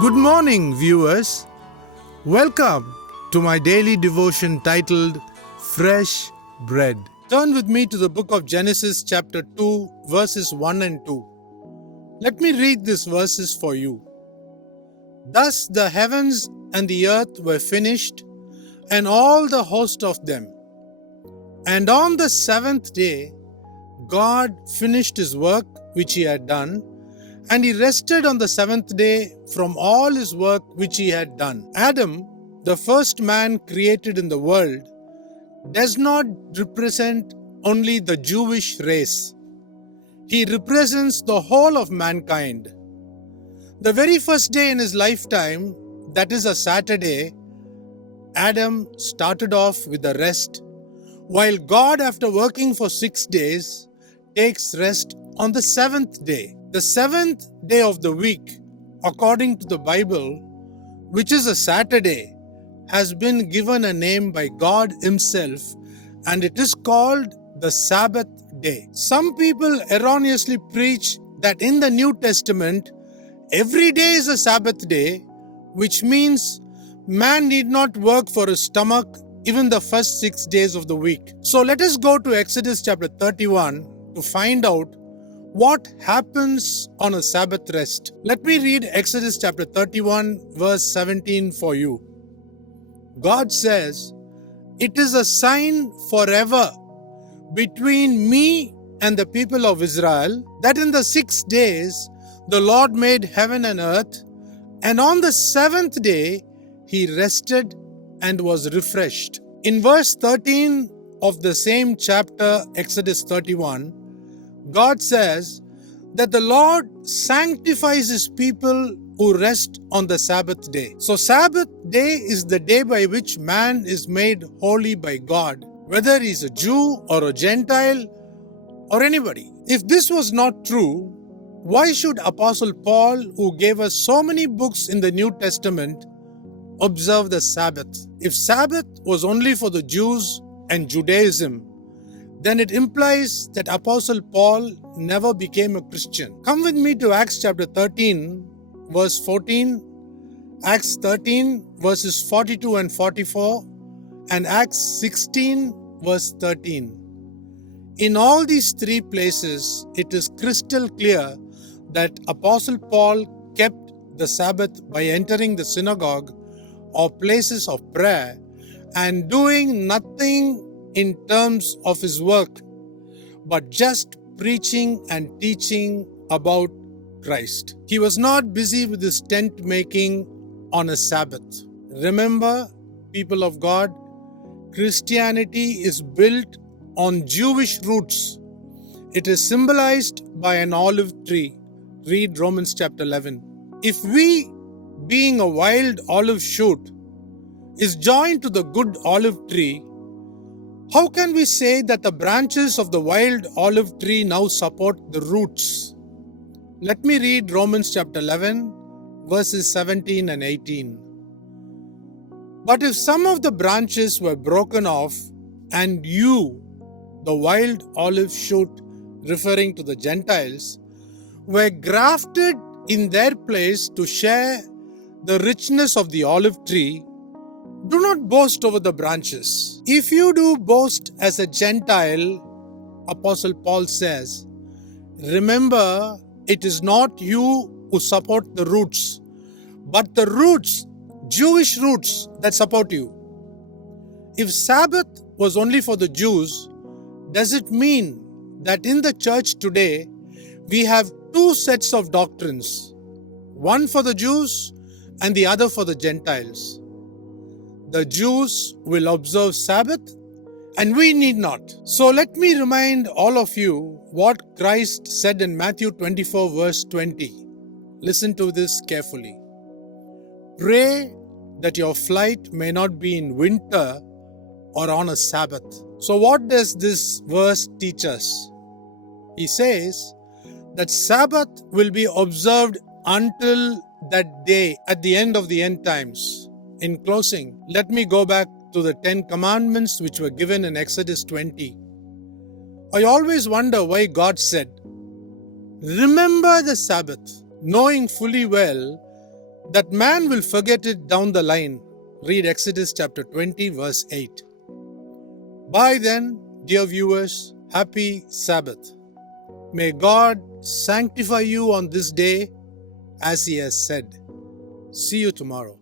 Good morning, viewers. Welcome to my daily devotion titled Fresh Bread. Turn with me to the book of Genesis, chapter 2, verses 1 and 2. Let me read these verses for you. Thus the heavens and the earth were finished, and all the host of them. And on the seventh day, God finished his work which he had done, and he rested on the seventh day from all his work which he had done. Adam, the first man created in the world, does not represent only the Jewish race. He represents the whole of mankind. The very first day in his lifetime, that is a Saturday, Adam started off with a rest, while God, after working for 6 days, takes rest on the seventh day. The seventh day of the week, according to the Bible, which is a Saturday, has been given a name by God himself, and it is called the Sabbath day. Some people erroneously preach that in the New Testament, every day is a Sabbath day, which means man need not work for his stomach even the first 6 days of the week. So let us go to Exodus chapter 31 to find out what happens on a Sabbath rest. Let me read Exodus chapter 31 verse 17 for you. God says, "It is a sign forever between me and the people of Israel, that in the 6 days the Lord made heaven and earth, and on the seventh day he rested and was refreshed." In verse 13 of the same chapter, Exodus 31, God says that the Lord sanctifies his people who rest on the Sabbath day. So Sabbath day is the day by which man is made holy by God, whether he's a Jew or a Gentile or anybody. If this was not true, why should Apostle Paul, who gave us so many books in the New Testament, observe the Sabbath? If Sabbath was only for the Jews and Judaism, then it implies that Apostle Paul never became a Christian. Come with me to Acts chapter 13, verse 14, Acts 13, verses 42 and 44, and Acts 16, verse 13. In all these three places, it is crystal clear that Apostle Paul kept the Sabbath by entering the synagogue or places of prayer and doing nothing in terms of his work, but just preaching and teaching about Christ. He was not busy with his tent making on a Sabbath. Remember, people of God, Christianity is built on Jewish roots. It is symbolized by an olive tree. Read Romans chapter 11. If we, being a wild olive shoot, is joined to the good olive tree, how can we say that the branches of the wild olive tree now support the roots? Let me read Romans chapter 11, verses 17 and 18. But if some of the branches were broken off, and you, the wild olive shoot, referring to the Gentiles, were grafted in their place to share the richness of the olive tree, do not boast over the branches. If you do boast as a Gentile, Apostle Paul says, remember, it is not you who support the roots, but the roots, Jewish roots, that support you. If Sabbath was only for the Jews, does it mean that in the church today, we have two sets of doctrines, one for the Jews and the other for the Gentiles? The Jews will observe Sabbath and we need not. So let me remind all of you what Christ said in Matthew 24 verse 20. Listen to this carefully. Pray that your flight may not be in winter or on a Sabbath. So what does this verse teach us? He says that Sabbath will be observed until that day at the end of the end times. In closing, let me go back to the 10 commandments which were given in Exodus 20. I always wonder why God said, "Remember the Sabbath," knowing fully well that man will forget it down the line. Read Exodus chapter 20, verse 8. Bye then, dear viewers, happy Sabbath. May God sanctify you on this day as He has said. See you tomorrow.